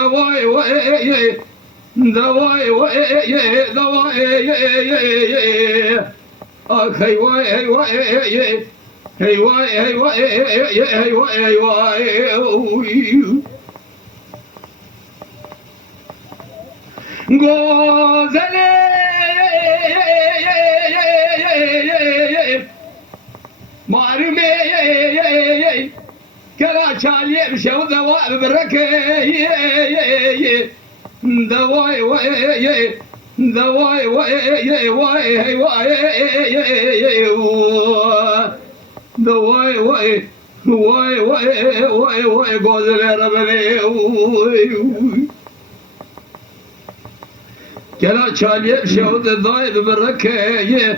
دواي وي دواي وي دواي اخي وي وي هي واي هي واي هي واي هي واي غزلي مارمي كلا شالي بشو دواء بركي دواي واي دواي واي واي هي واي دواي واي واي واي واي واي غزلي ربني كلا شالي بشو دواء بركي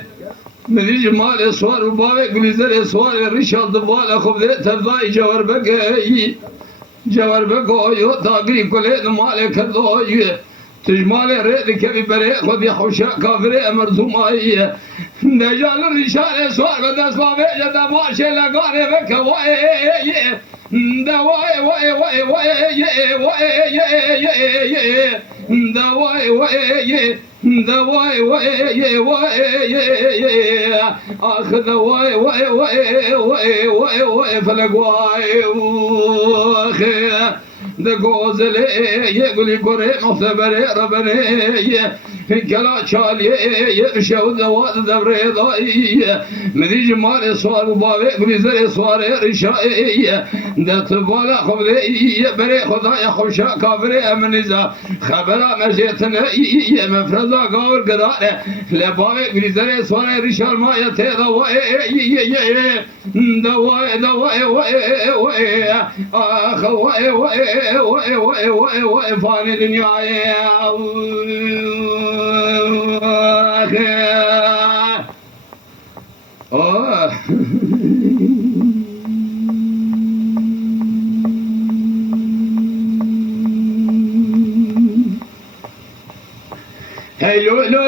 من جمال صور وباوي قليزر صور رشاد دبال خبز تبضاي جوار بقى جوار بقى يو تاقري كل مالك الله تجمال ريد كبي بري خذ يحوشا كافري مرزوماي نجال الرشاد صور بدس بابي جدا ماشي لقاني بك واي دواي واي واي واي واي دواي واي دواي واي واي اخذ واي واي واي واي واي واي فلق واي واخي دقوزلي يقول يقري مختبري ربني كلا شالي يمشي وذوات ذبري ضاي من جمال صار وبابي يقول زري صار رشائي دت بالا خبري بري خدايا خوشا كافري من نزا خبر مجيتنا مفرزا قور قدار لبابي يقول زري صار رشال ما يتيضا دواي دواي واي اخ واي واي واي واي واي واي فاني دنيا هلو لو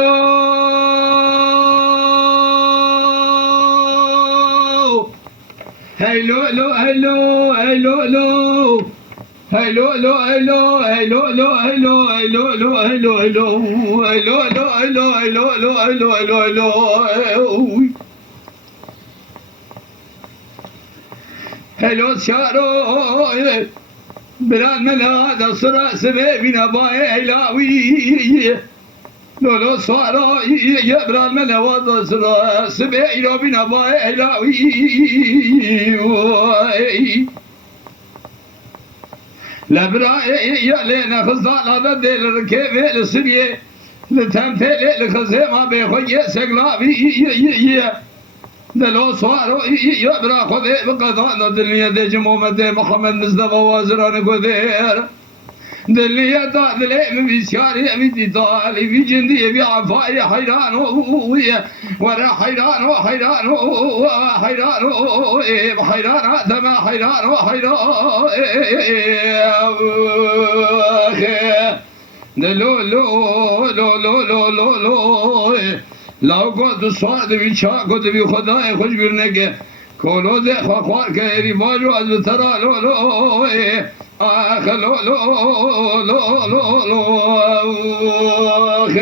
هلو لو هلو هلو لو هلو لو هلو هلو لو هلو هلو لو هلو هلو هلو لو هلو هلو لو هلو هلو هلو هلو شارو بلاد من هذا صرا سبيبنا باي هلاوي لولو صارا يبرد من هذا صرا سبيبنا بنا باي هلاوي لبرا يلينا خزال هذا دل ركيب السرية لتمثيل الخزيمة بخوي سقلابي دلو صارو يبرا خذي بقضاء دلنيا دي جمومة محمد مصطفى وزران قدير دلنيا دلي من بيسياري من دالي في جندي بعفاي حيران ورا حيران حيران حيران حيران دما حيران حيران دلو لو لو لو لو لو لو لو قد صاد بيشا قد بخداي خوش برنگه کولو ده خوار که ریماجو از بترا لو لو آخ لو لو لو لو لو آخ